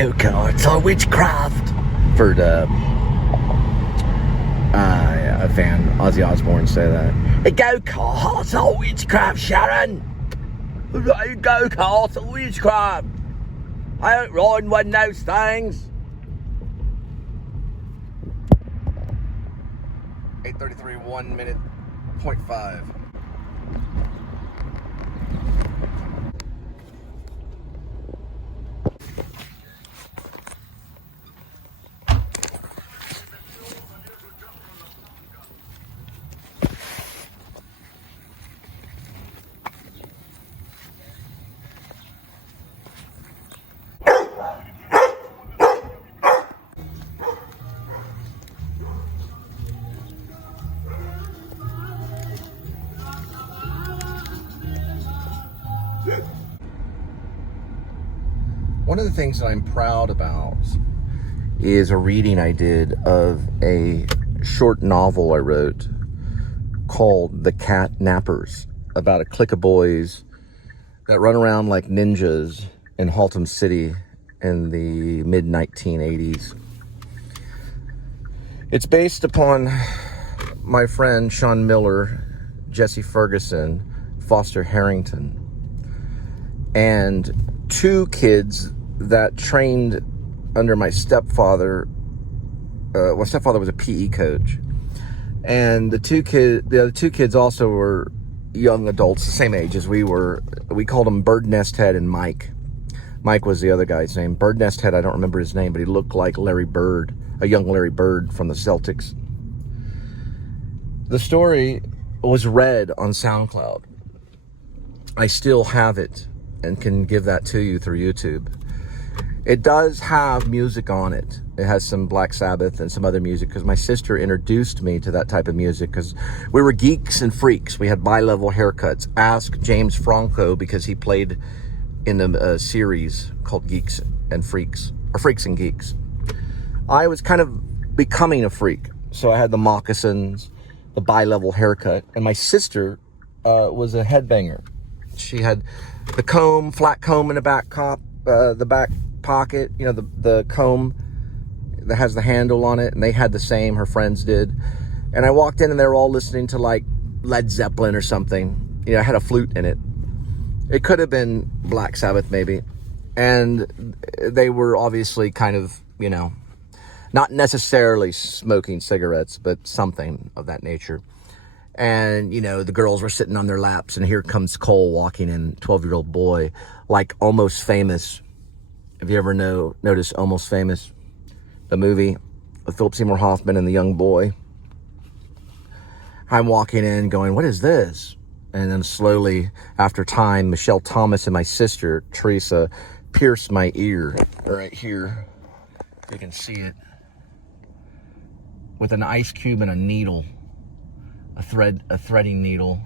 Go-karts are witchcraft. For the a fan, Ozzy Osbourne, say that. The go-karts are witchcraft, Sharon. Go-karts are witchcraft. I don't ride in one of those things. 8:33, 1 minute, 0.5. One of the things that I'm proud about is a reading I did of a short novel I wrote called The Cat Nappers, about a clique of boys that run around like ninjas in Haltom City in the mid-1980s. It's based upon my friend Sean Miller, Jesse Ferguson, Foster Harrington, and two kids that trained under my stepfather. My stepfather was a PE coach, and the other two kids also were young adults, the same age as we were. We called them Bird Nest Head and Mike. Mike was the other guy's name. Bird Nest Head, I don't remember his name, but he looked like Larry Bird, a young Larry Bird from the Celtics. The story was read on SoundCloud. I still have it and can give that to you through YouTube. It does have music on it. It has some Black Sabbath and some other music, because my sister introduced me to that type of music, because we were geeks and freaks. We had bi-level haircuts. Ask James Franco, because he played in a series called Geeks and Freaks, or Freaks and Geeks. I was kind of becoming a freak, so I had the moccasins, the bi-level haircut, and my sister was a headbanger. She had the comb, flat comb in the back the back pocket, you know, the comb that has the handle on it, and they had the same, her friends did. And I walked in and they were all listening to like Led Zeppelin or something. You know, I had a flute in it. It could have been Black Sabbath maybe. And they were obviously kind of, you know, not necessarily smoking cigarettes, but something of that nature. And, you know, the girls were sitting on their laps, and here comes Cole walking in, 12-year-old boy, like Almost Famous. Have you ever noticed Almost Famous? The movie with Philip Seymour Hoffman and the young boy. I'm walking in going, what is this? And then slowly, after time, Michelle Thomas and my sister, Teresa, pierced my ear right here. You can see it. With an ice cube and a needle. A threading needle,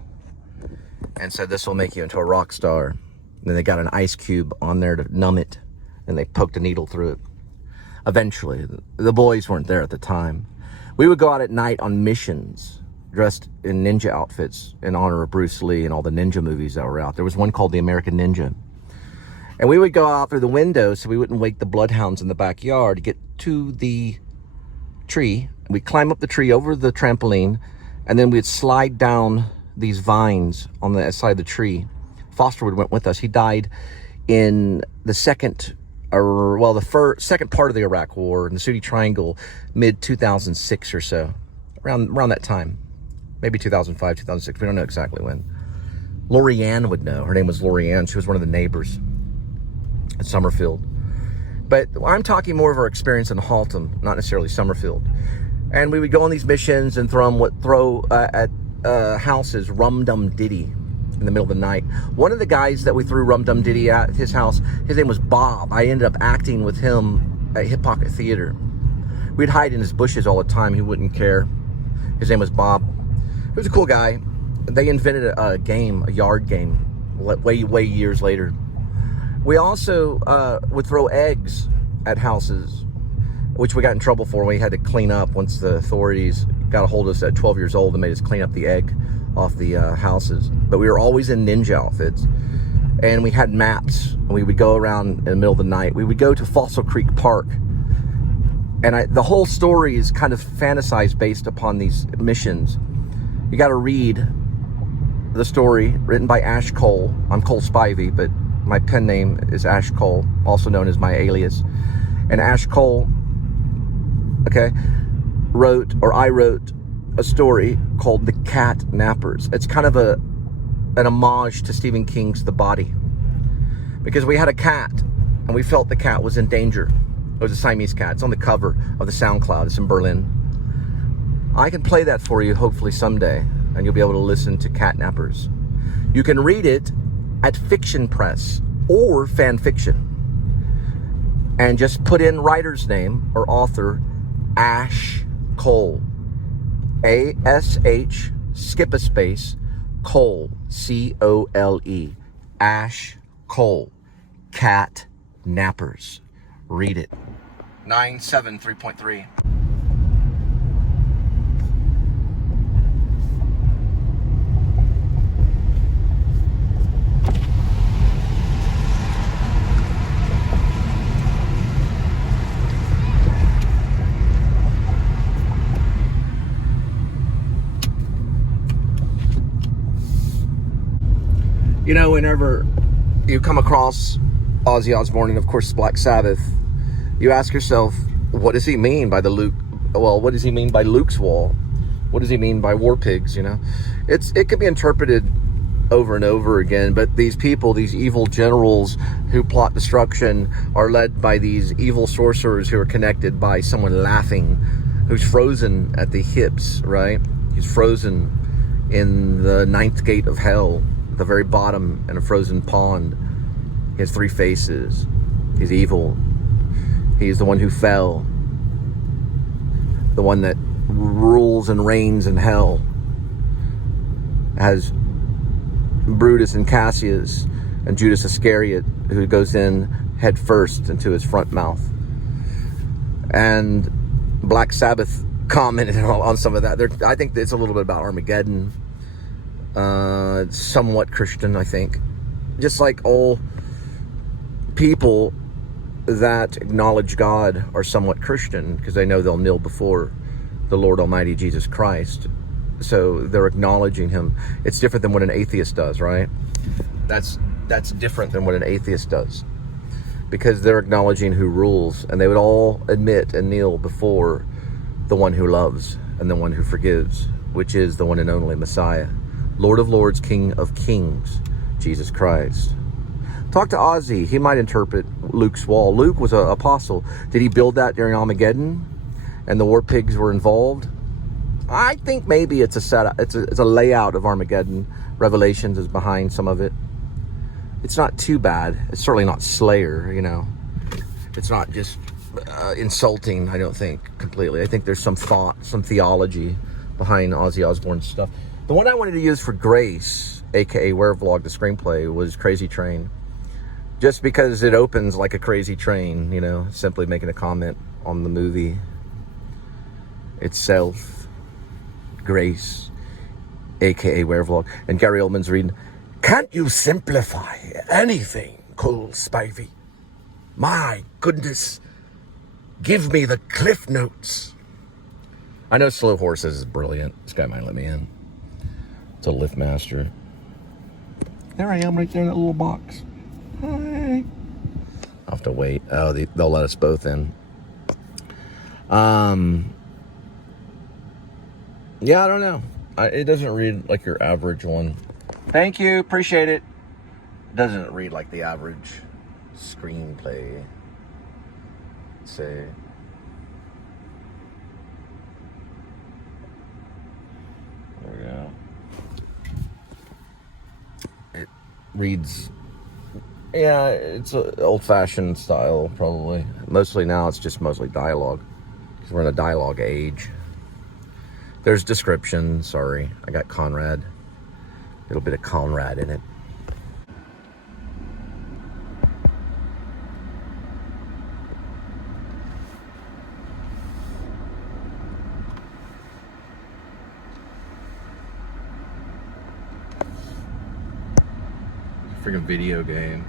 and said, this will make you into a rock star. And then they got an ice cube on there to numb it, and they poked a needle through it. Eventually, the boys weren't there at the time. We would go out at night on missions, dressed in ninja outfits in honor of Bruce Lee and all the ninja movies that were out. There was one called The American Ninja. And we would go out through the window so we wouldn't wake the bloodhounds in the backyard to get to the tree. We'd climb up the tree over the trampoline, and then we'd slide down these vines on the side of the tree. Foster went with us. He died in the second part of the Iraq War in the Sudi Triangle, mid-2006 or so. Around that time. Maybe 2005, 2006. We don't know exactly when. Lori Ann would know. Her name was Lori Ann. She was one of the neighbors at Summerfield. But I'm talking more of our experience in Haltom, not necessarily Summerfield. And we would go on these missions and throw at houses Rum Dum Diddy in the middle of the night. One of the guys that we threw Rum Dum Diddy at his house, his name was Bob. I ended up acting with him at Hip Pocket Theater. We'd hide in his bushes all the time. He wouldn't care. His name was Bob. He was a cool guy. They invented a yard game, way years later. We also would throw eggs at houses, which we got in trouble for. We had to clean up once the authorities got a hold of us at 12 years old and made us clean up the egg off the houses. But we were always in ninja outfits. and we had maps, and we would go around in the middle of the night. We would go to Fossil Creek Park, and the whole story is kind of fantasized based upon these missions. You got to read the story written by Ash Cole. I'm Cole Spivey, but my pen name is Ash Cole, also known as my alias. And Ash Cole, okay, I wrote a story called The Cat Nappers. It's kind of an homage to Stephen King's The Body, because we had a cat and we felt the cat was in danger. It was a Siamese cat. It's on the cover of the SoundCloud. It's in Berlin. I can play that for you hopefully someday, and you'll be able to listen to Cat Nappers. You can read it at Fiction Press or Fan Fiction, and just put in writer's name or author Ash Cole, A-S-H, skip a space, Cole, C-O-L-E, Ash Cole, Cat Nappers. Read it. 973.3. You know, whenever you come across Ozzy Osbourne and of course Black Sabbath, you ask yourself, what does he mean by what does he mean by Luke's Wall? What does he mean by War Pigs, you know? It can be interpreted over and over again, but these people, these evil generals who plot destruction, are led by these evil sorcerers who are connected by someone laughing, who's frozen at the hips, right? He's frozen in the ninth gate of hell, at the very bottom in a frozen pond. He has three faces. He's evil. He's the one who fell, the one that rules and reigns in hell, has Brutus and Cassius and Judas Iscariot, who goes in head first into his front mouth. And Black Sabbath commented on some of that. I think it's a little bit about Armageddon. Somewhat Christian, I think. Just like all people that acknowledge God are somewhat Christian, because they know they'll kneel before the Lord Almighty Jesus Christ. So they're acknowledging him. It's different than what an atheist does, right? That's different than what an atheist does, because they're acknowledging who rules, and they would all admit and kneel before the one who loves and the one who forgives, which is the one and only Messiah, Lord of Lords, King of Kings, Jesus Christ. Talk to Ozzy. He might interpret Luke's Wall. Luke was an apostle. Did he build that during Armageddon and the war pigs were involved? I think maybe it's a setup. It's a layout of Armageddon. Revelations is behind some of it. It's not too bad. It's certainly not Slayer, you know. It's not just insulting, I don't think, completely. I think there's some thought, some theology behind Ozzy Osbourne's stuff. The one I wanted to use for Grace, aka Where Vlog, the screenplay, was Crazy Train. Just because it opens like a crazy train, you know, simply making a comment on the movie itself. Grace, aka Where Vlog. And Gary Oldman's reading, "Can't you simplify anything, Cole Spivey? My goodness, give me the Cliff Notes." I know Slow Horses is brilliant. This guy might let me in. It's a lift master. There I am right there in that little box. Hi. I'll have to wait. Oh, they'll let us both in. Yeah, I don't know. It doesn't read like your average one. Thank you. Appreciate it. Doesn't read like the average screenplay. Let's see. There we go. It reads, yeah, it's an old-fashioned style, probably. Mostly now, it's just mostly dialogue, because we're in a dialogue age. There's description. Sorry, I got Conrad. A little bit of Conrad in it. freaking video game.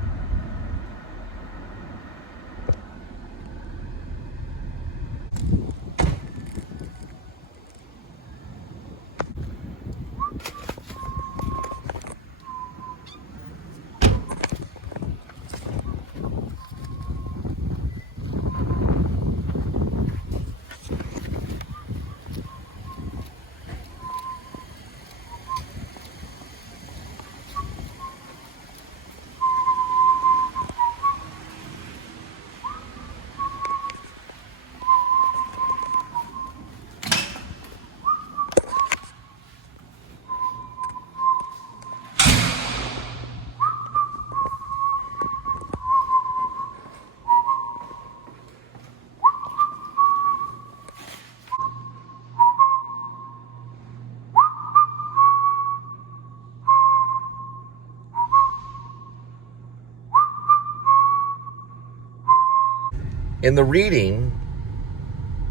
In the reading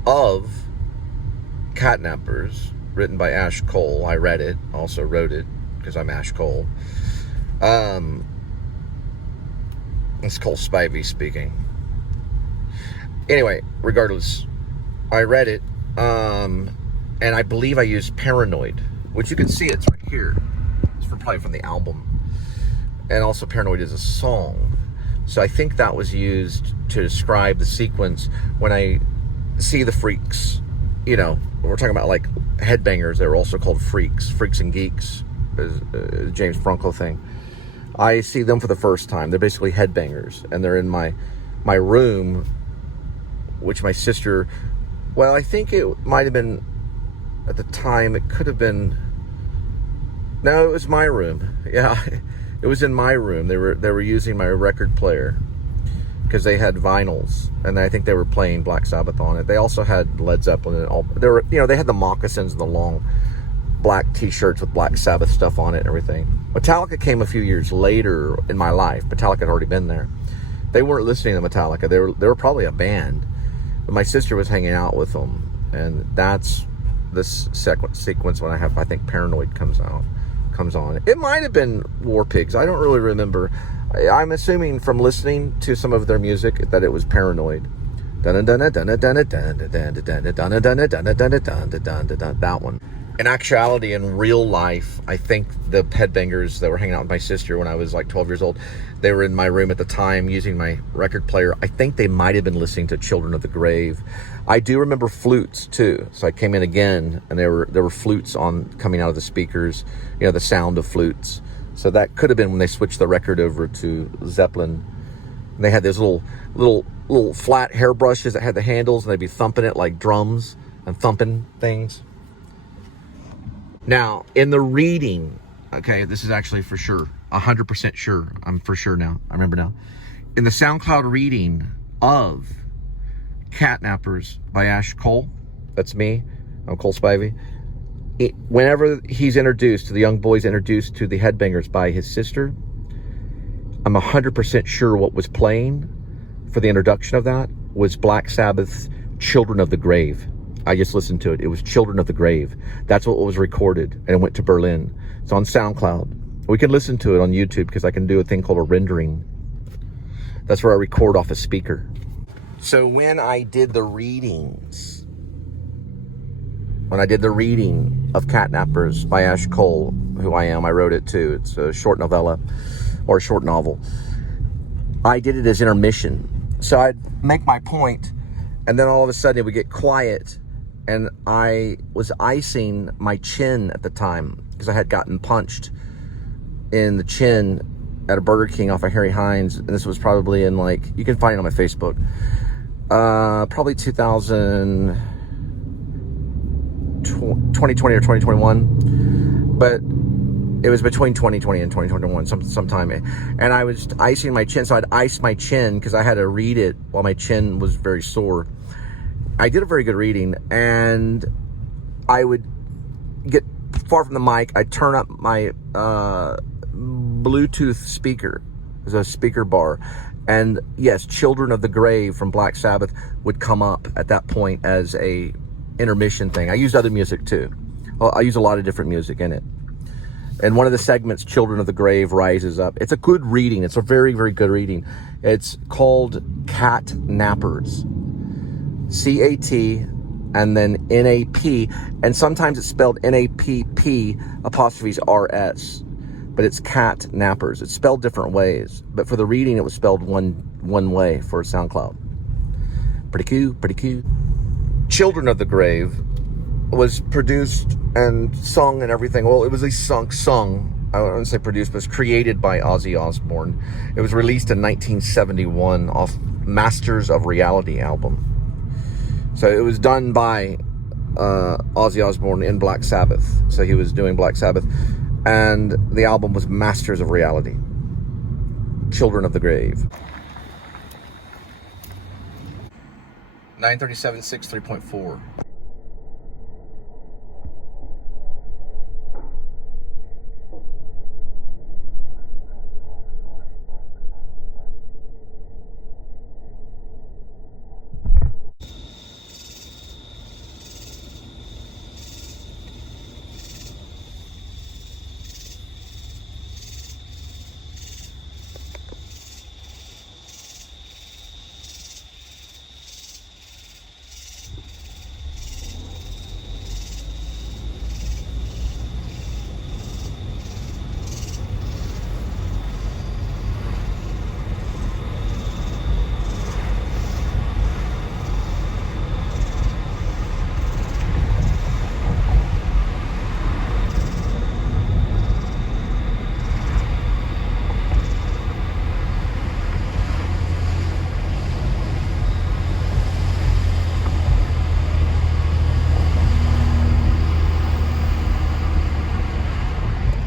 of Catnappers, written by Ash Cole, I read it, also wrote it, because I'm Ash Cole. It's Cole Spivey speaking. Anyway, regardless, I read it, and I believe I used Paranoid, which you can see it's right here. It's probably from the album. And also Paranoid is a song. So I think that was used to describe the sequence when I see the freaks. You know, we're talking about like headbangers. They were also called freaks and geeks, James Franco thing. I see them for the first time. They're basically headbangers, and they're in my room, which my sister, well, I think it might have been, at the time, it could have been, no, it was my room. Yeah, it was in my room. They were using my record player because they had vinyls, and I think they were playing Black Sabbath on it. They also had Led Zeppelin and all. They were, you know, they had the moccasins and the long black t-shirts with Black Sabbath stuff on it and everything. Metallica came a few years later in my life. Metallica had already been there. They weren't listening to Metallica. They were probably a band, but my sister was hanging out with them, and that's this sequence when I think Paranoid comes on. It might have been War Pigs. I don't really remember. I'm assuming from listening to some of their music that it was Paranoid. That one. In actuality, in real life, I think the headbangers that were hanging out with my sister when I was like 12 years old, they were in my room at the time using my record player. I think they might have been listening to Children of the Grave. I do remember flutes too. So I came in again, and there were flutes on coming out of the speakers. You know, the sound of flutes. So that could have been when they switched the record over to Zeppelin. And they had those little flat hairbrushes that had the handles, and they'd be thumping it like drums and thumping things. Now, in the reading, okay, this is actually for sure, 100% sure. I'm for sure now. I remember now. In the SoundCloud reading of Catnappers by Ash Cole, that's me, I'm Cole Spivey. Whenever he's introduced, the young boy's introduced to the headbangers by his sister, I'm 100% sure what was playing for the introduction of that was Black Sabbath's Children of the Grave. I just listened to it. It was Children of the Grave. That's what was recorded, and it went to Berlin. It's on SoundCloud. We can listen to it on YouTube because I can do a thing called a rendering. That's where I record off a speaker. So when I did the readings, of Catnappers by Ash Cole, who I am, I wrote it too. It's a short novella or a short novel. I did it as intermission. So I'd make my point, and then all of a sudden it would get quiet. And I was icing my chin at the time because I had gotten punched in the chin at a Burger King off of Harry Hines. And this was probably in, like, you can find it on my Facebook. Probably 2020 or 2021. But it was between 2020 and 2021 sometime. And I was icing my chin. So I'd ice my chin because I had to read it while my chin was very sore. I did a very good reading, and I would get far from the mic. I'd turn up my Bluetooth speaker. There's a speaker bar. And yes, Children of the Grave from Black Sabbath would come up at that point as a intermission thing. I used other music too. I use a lot of different music in it. And one of the segments, Children of the Grave, rises up. It's a good reading. It's a very, very good reading. It's called Cat Nappers. C-A-T and then N-A-P. And sometimes it's spelled N-A-P-P apostrophes R-S. But it's Cat Nappers. It's spelled different ways. But for the reading, it was spelled one way for SoundCloud. Pretty cute, pretty cute. Children of the Grave was produced and sung and everything. Well, it was a sung. I wouldn't say produced, but it was created by Ozzy Osbourne. It was released in 1971 off Masters of Reality album. So it was done by Ozzy Osbourne in Black Sabbath. So he was doing Black Sabbath. And the album was Masters of Reality. Children of the Grave. 937.6 3.4.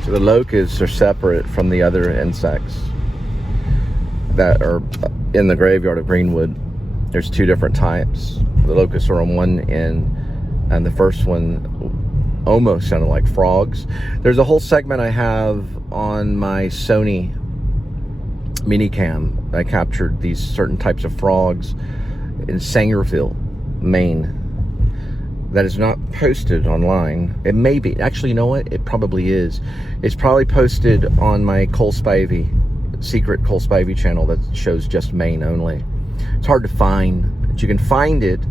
So the locusts are separate from the other insects that are in the graveyard of Greenwood. There's two different types. The locusts are on one end, and the first one almost sounded like frogs. There's a whole segment I have on my Sony Minicam. I captured these certain types of frogs in Sangerville, Maine. That is not posted online. It may be. Actually, you know what? It probably is. It's probably posted on my Cole Spivey, secret Cole Spivey channel that shows just Maine only. It's hard to find, but you can find it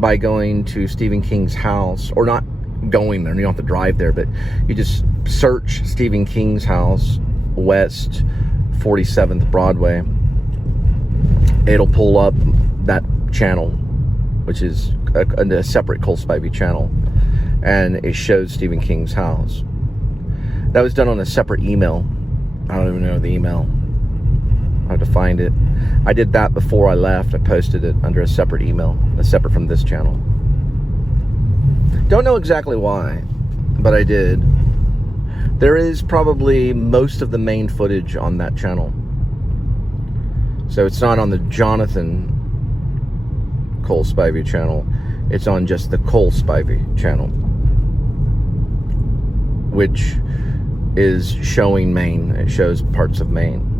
by going to Stephen King's house, or not going there. You don't have to drive there, but you just search Stephen King's house, West 47th Broadway. It'll pull up that channel, which is a separate Cole Spivey channel, and it shows Stephen King's house. That was done on a separate email. I don't even know the email. I have to find it. I did that before I left. I posted it under a separate email, separate from this channel. Don't know exactly why, but I did. There is probably most of the main footage on that channel. So it's not on the Jonathan Cole Spivey channel. It's on just the Cole Spivey channel, which is showing Maine. It shows parts of Maine.